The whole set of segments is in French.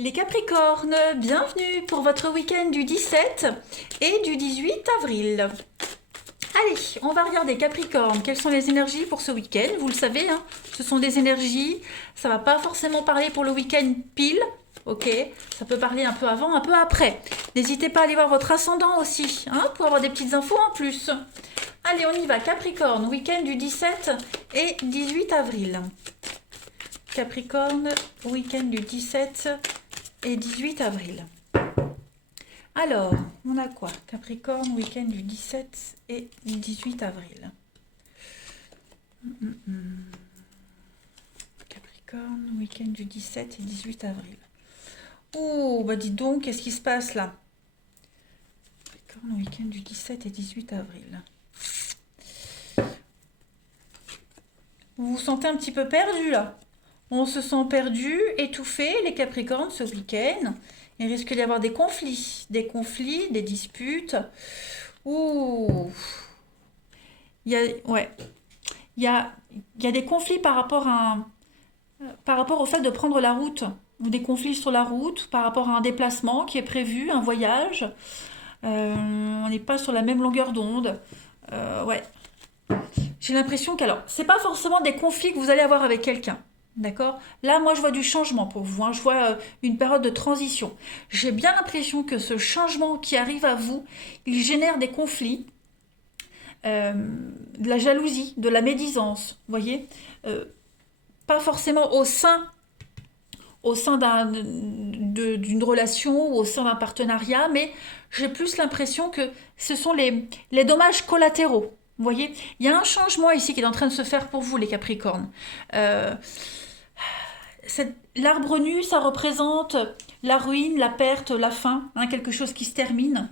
Les Capricornes, bienvenue pour votre week-end du 17 et du 18 avril. Allez, on va regarder Capricorne, quelles sont les énergies pour ce week-end. Vous le savez, hein, ce sont des énergies, ça va pas forcément parler pour le week-end pile, ok. Ça peut parler un peu avant, un peu après. N'hésitez pas à aller voir votre ascendant aussi, hein, pour avoir des petites infos en plus. Allez, on y va, Capricorne, week-end du 17 et 18 avril. Capricorne, week-end du 17 et 18 avril. Alors, on a quoi? Capricorne, week-end du 17 et 18 avril. Capricorne, week-end du 17 et 18 avril. Oh, bah dis donc, qu'est-ce qui se passe là? Capricorne, week-end du 17 et 18 avril. Vous vous sentez un petit peu perdu là? On se sent perdu, étouffé, les Capricornes, ce week-end. Il risque d'y avoir des conflits, des disputes. Ouh, ouais, il y a des conflits par rapport au fait de prendre la route, ou des conflits sur la route, par rapport à un déplacement qui est prévu, un voyage. On n'est pas sur la même longueur d'onde. Ouais, j'ai l'impression qu'alors, c'est pas forcément des conflits que vous allez avoir avec quelqu'un. D'accord? Là, moi, je vois du changement pour vous, hein. Je vois une période de transition. J'ai bien l'impression que ce changement qui arrive à vous, il génère des conflits, euh, de la jalousie, de la médisance. Vous voyez? Euh, Pas forcément au sein d'une relation ou au sein d'un partenariat, mais j'ai plus l'impression que ce sont les dommages collatéraux. Vous voyez, il y a un changement ici qui est en train de se faire pour vous, les Capricornes. Euh, L'arbre nu, ça représente la ruine, la perte, la fin, hein, quelque chose qui se termine.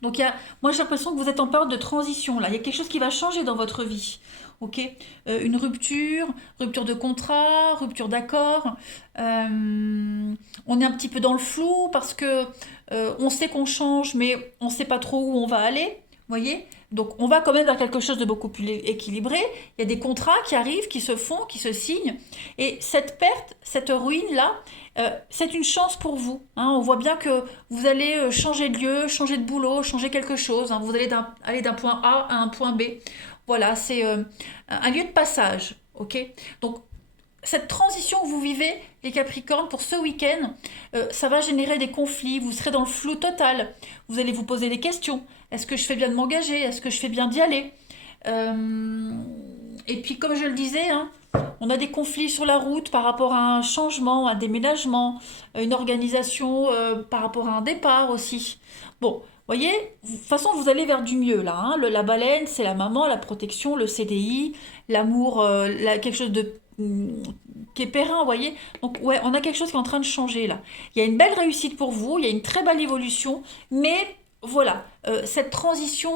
Donc, moi, j'ai l'impression que vous êtes en période de transition, là. Il y a quelque chose qui va changer dans votre vie. Ok. Une rupture de contrat, rupture d'accord. On est un petit peu dans le flou parce que on sait qu'on change, mais on ne sait pas trop où on va aller. Vous voyez? Donc, on va quand même vers quelque chose de beaucoup plus équilibré. Il y a des contrats qui arrivent, qui se font, qui se signent. Et cette perte, cette ruine-là, c'est une chance pour vous, hein. On voit bien que vous allez changer de lieu, changer de boulot, changer quelque chose, hein. Vous allez aller d'un point A à un point B. Voilà, c'est un lieu de passage. Ok. Donc, cette transition que vous vivez, les Capricornes, pour ce week-end, ça va générer des conflits. Vous serez dans le flou total. Vous allez vous poser des questions. Est-ce que je fais bien de m'engager? Est-ce que je fais bien d'y aller? Euh, et puis, comme je le disais, hein, on a des conflits sur la route par rapport à un changement, un déménagement, une organisation par rapport à un départ aussi. Bon, voyez, de toute façon, vous allez vers du mieux là, hein. La baleine, c'est la maman, la protection, le CDI, l'amour, quelque chose de qui est périn, vous voyez. Donc, ouais, on a quelque chose qui est en train de changer là. Il y a une belle réussite pour vous, il y a une très belle évolution, mais voilà, cette transition,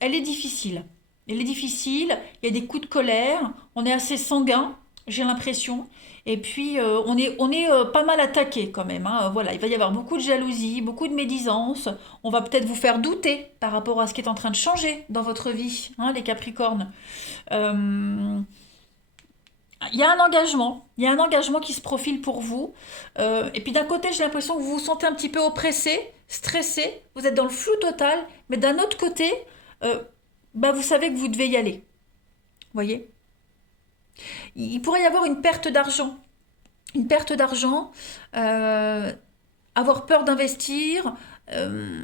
elle est difficile. Elle est difficile, il y a des coups de colère, on est assez sanguin, j'ai l'impression. Et puis, on est pas mal attaqué quand même, hein. Voilà, il va y avoir beaucoup de jalousie, beaucoup de médisance. On va peut-être vous faire douter par rapport à ce qui est en train de changer dans votre vie, hein, les Capricornes. Euh, il y a un engagement, il y a un engagement qui se profile pour vous. Et puis d'un côté, j'ai l'impression que vous vous sentez un petit peu oppressé, stressé, vous êtes dans le flou total, mais d'un autre côté, euh, bah, vous savez que vous devez y aller. Vous voyez? Il pourrait y avoir une perte d'argent, euh, avoir peur d'investir, euh,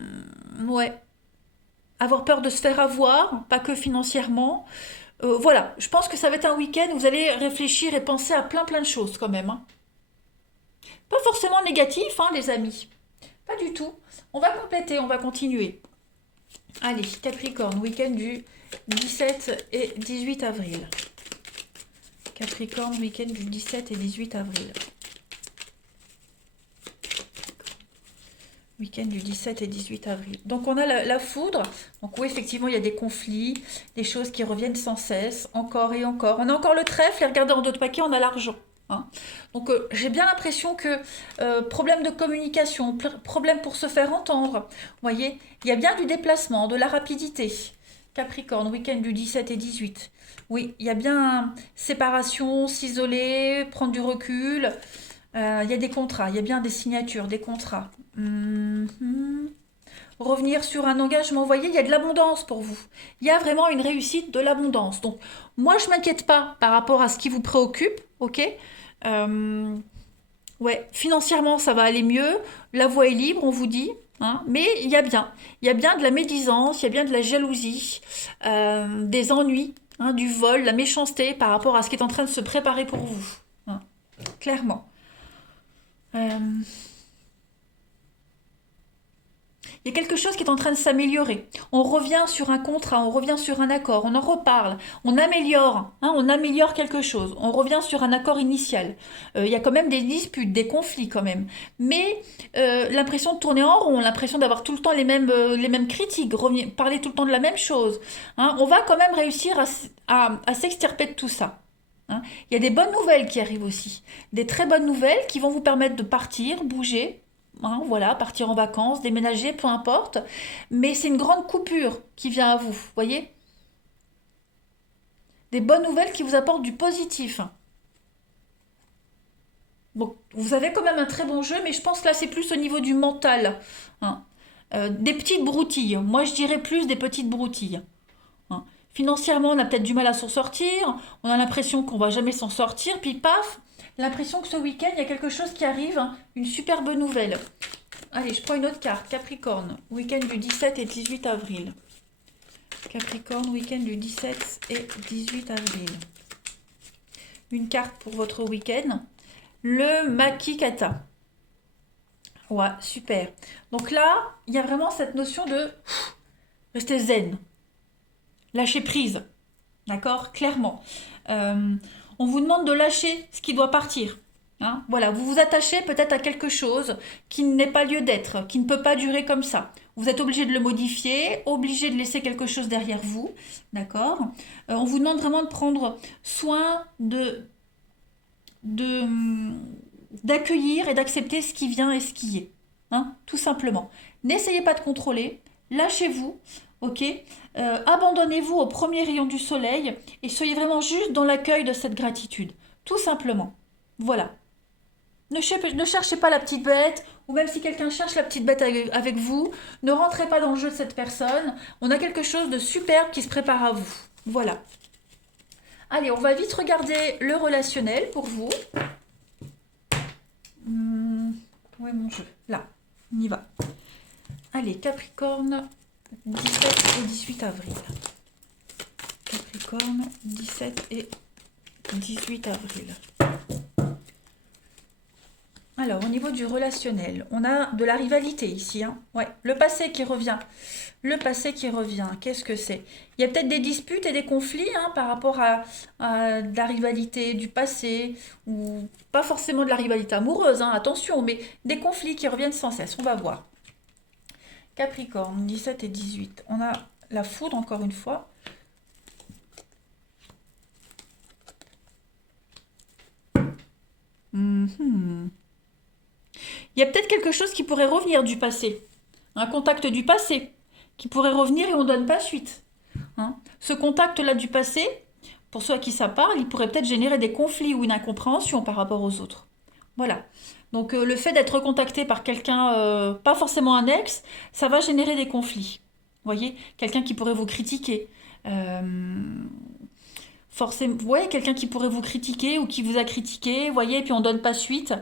ouais, avoir peur de se faire avoir, pas que financièrement. Voilà, je pense que ça va être un week-end où vous allez réfléchir et penser à plein de choses quand même, hein. Pas forcément négatif, hein, les amis. Pas du tout. On va compléter, on va continuer. Allez, Capricorne, week-end du 17 et 18 avril. Capricorne, week-end du 17 et 18 avril. Week-end du 17 et 18 avril. Donc on a la foudre. Donc oui, effectivement, il y a des conflits, des choses qui reviennent sans cesse, encore et encore. On a encore le trèfle et regardez en d'autres paquets, on a l'argent, hein. Donc j'ai bien l'impression que problème de communication, problème pour se faire entendre. Vous voyez, il y a bien du déplacement, de la rapidité. Capricorne, week-end du 17 et 18. Oui, il y a bien séparation, s'isoler, prendre du recul. Il y a des contrats, il y a bien des signatures, des contrats. Revenir sur un engagement, vous voyez, il y a de l'abondance pour vous. Il y a vraiment une réussite, de l'abondance. Donc, moi, je m'inquiète pas par rapport à ce qui vous préoccupe, ok. Euh, ouais, financièrement, ça va aller mieux. La voie est libre, on vous dit. Hein, mais il y a bien de la médisance, il y a bien de la jalousie, des ennuis, hein, du vol, la méchanceté par rapport à ce qui est en train de se préparer pour vous. Hein, clairement. Euh, Il y a quelque chose qui est en train de s'améliorer. On revient sur un contrat, on revient sur un accord, on en reparle, on améliore quelque chose, on revient sur un accord initial. Il y a quand même des disputes, des conflits quand même. Mais l'impression de tourner en rond, l'impression d'avoir tout le temps les mêmes critiques, parler tout le temps de la même chose. Hein, on va quand même réussir à s'extirper de tout ça. Hein. Il y a des bonnes nouvelles qui arrivent aussi. Des très bonnes nouvelles qui vont vous permettre de partir, bouger, hein, voilà, partir en vacances, déménager, peu importe. Mais c'est une grande coupure qui vient à vous, voyez? Des bonnes nouvelles qui vous apportent du positif. Bon, vous avez quand même un très bon jeu, mais je pense que là c'est plus au niveau du mental. Hein. Des petites broutilles. Moi je dirais plus des petites broutilles. Hein. Financièrement, on a peut-être du mal à s'en sortir. On a l'impression qu'on va jamais s'en sortir. Puis paf, l'impression que ce week-end, il y a quelque chose qui arrive. Hein, une super bonne nouvelle. Allez, je prends une autre carte. Capricorne, week-end du 17 et 18 avril. Capricorne, week-end du 17 et 18 avril. Une carte pour votre week-end. Le Makikata. Ouais, super. Donc là, il y a vraiment cette notion de rester zen. Lâcher prise. D'accord? Clairement. Euh, on vous demande de lâcher ce qui doit partir. Hein, voilà, vous vous attachez peut-être à quelque chose qui n'est pas lieu d'être, qui ne peut pas durer comme ça. Vous êtes obligé de le modifier, obligé de laisser quelque chose derrière vous, d'accord. On vous demande vraiment de prendre soin de, d'accueillir et d'accepter ce qui vient et ce qui est, hein, tout simplement. N'essayez pas de contrôler, lâchez-vous, ok. Abandonnez-vous au premier rayon du soleil et soyez vraiment juste dans l'accueil de cette gratitude, tout simplement. Voilà. Ne cherchez pas la petite bête, ou même si quelqu'un cherche la petite bête avec vous, ne rentrez pas dans le jeu de cette personne. On a quelque chose de superbe qui se prépare à vous. Voilà. Allez, on va vite regarder le relationnel pour vous. Où est mon jeu? Là, on y va. Allez, Capricorne, 17 et 18 avril. Capricorne, 17 et 18 avril. Alors, au niveau du relationnel, on a de la rivalité ici. Hein. Ouais, le passé qui revient. Le passé qui revient, qu'est-ce que c'est? Il y a peut-être des disputes et des conflits hein, par rapport à de la rivalité du passé, ou pas forcément de la rivalité amoureuse, hein, attention, mais des conflits qui reviennent sans cesse. On va voir. Capricorne, 17 et 18. On a la foudre, encore une fois. Il y a peut-être quelque chose qui pourrait revenir du passé. Un contact du passé qui pourrait revenir et on ne donne pas suite. Hein. Ce contact-là du passé, pour ceux à qui ça parle, il pourrait peut-être générer des conflits ou une incompréhension par rapport aux autres. Voilà. Donc le fait d'être contacté par quelqu'un, pas forcément un ex, ça va générer des conflits. Vous voyez? Quelqu'un qui pourrait vous critiquer. Forcément, vous voyez, quelqu'un qui pourrait vous critiquer ou qui vous a critiqué, vous voyez, et puis on donne pas suite.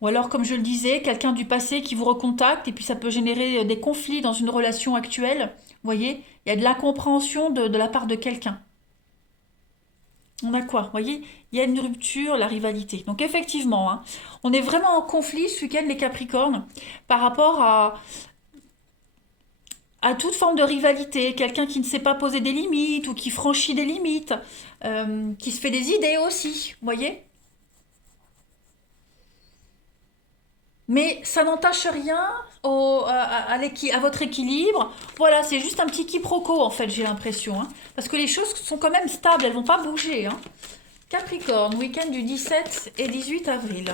Ou alors, comme je le disais, quelqu'un du passé qui vous recontacte et puis ça peut générer des conflits dans une relation actuelle. Vous voyez, il y a de l'incompréhension de la part de quelqu'un. On a quoi? Vous voyez, il y a une rupture, la rivalité. Donc effectivement, hein, on est vraiment en conflit ce week-end les Capricornes par rapport à toute forme de rivalité. Quelqu'un qui ne sait pas poser des limites ou qui franchit des limites, qui se fait des idées aussi. Vous voyez? Mais ça n'entache rien à votre équilibre. Voilà, c'est juste un petit quiproquo en fait, j'ai l'impression. Hein. Parce que les choses sont quand même stables, elles vont pas bouger. Hein. Capricorne, week-end du 17 et 18 avril.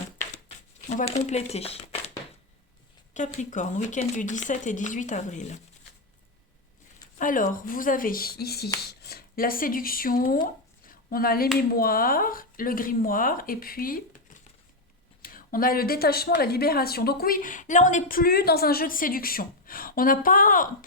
On va compléter. Capricorne, week-end du 17 et 18 avril. Alors, vous avez ici la séduction. on a les mémoires, le grimoire, et puis on a le détachement, la libération. Donc oui, là on n'est plus dans un jeu de séduction. On n'a pas,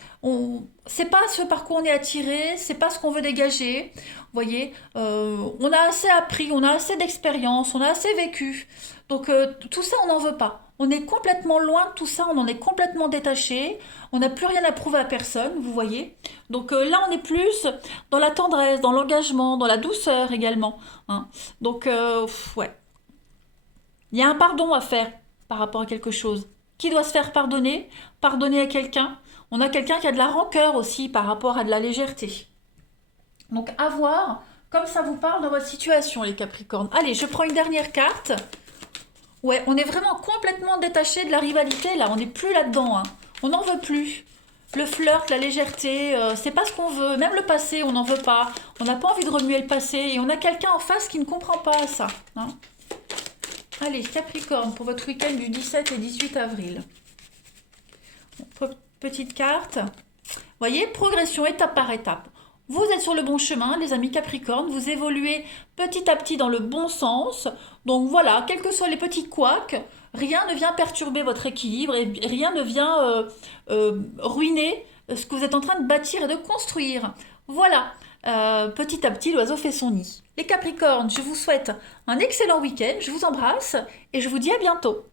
c'est pas ce par quoi on est attiré, c'est pas ce qu'on veut dégager. Vous voyez, on a assez appris, on a assez d'expérience, on a assez vécu. Donc tout ça on n'en veut pas. On est complètement loin de tout ça, on en est complètement détaché. On n'a plus rien à prouver à personne, vous voyez. Donc là on est plus dans la tendresse, dans l'engagement, dans la douceur également, hein. Donc ouais. Il y a un pardon à faire par rapport à quelque chose. Qui doit se faire pardonner? Pardonner à quelqu'un. On a quelqu'un qui a de la rancœur aussi par rapport à de la légèreté. Donc à voir comme ça vous parle dans votre situation les Capricornes. Allez, je prends une dernière carte. Ouais, on est vraiment complètement détaché de la rivalité là. On n'est plus là-dedans, hein. On n'en veut plus. Le flirt, la légèreté, c'est pas ce qu'on veut. Même le passé, on n'en veut pas. On n'a pas envie de remuer le passé. Et on a quelqu'un en face qui ne comprend pas ça, hein. Allez, Capricorne, pour votre week-end du 17 et 18 avril. Petite carte. Voyez, progression étape par étape. Vous êtes sur le bon chemin, les amis Capricorne. Vous évoluez petit à petit dans le bon sens. Donc voilà, quels que soient les petits couacs, rien ne vient perturber votre équilibre et rien ne vient ruiner ce que vous êtes en train de bâtir et de construire. Voilà, petit à petit, l'oiseau fait son nid. Les Capricornes, je vous souhaite un excellent week-end, je vous embrasse et je vous dis à bientôt.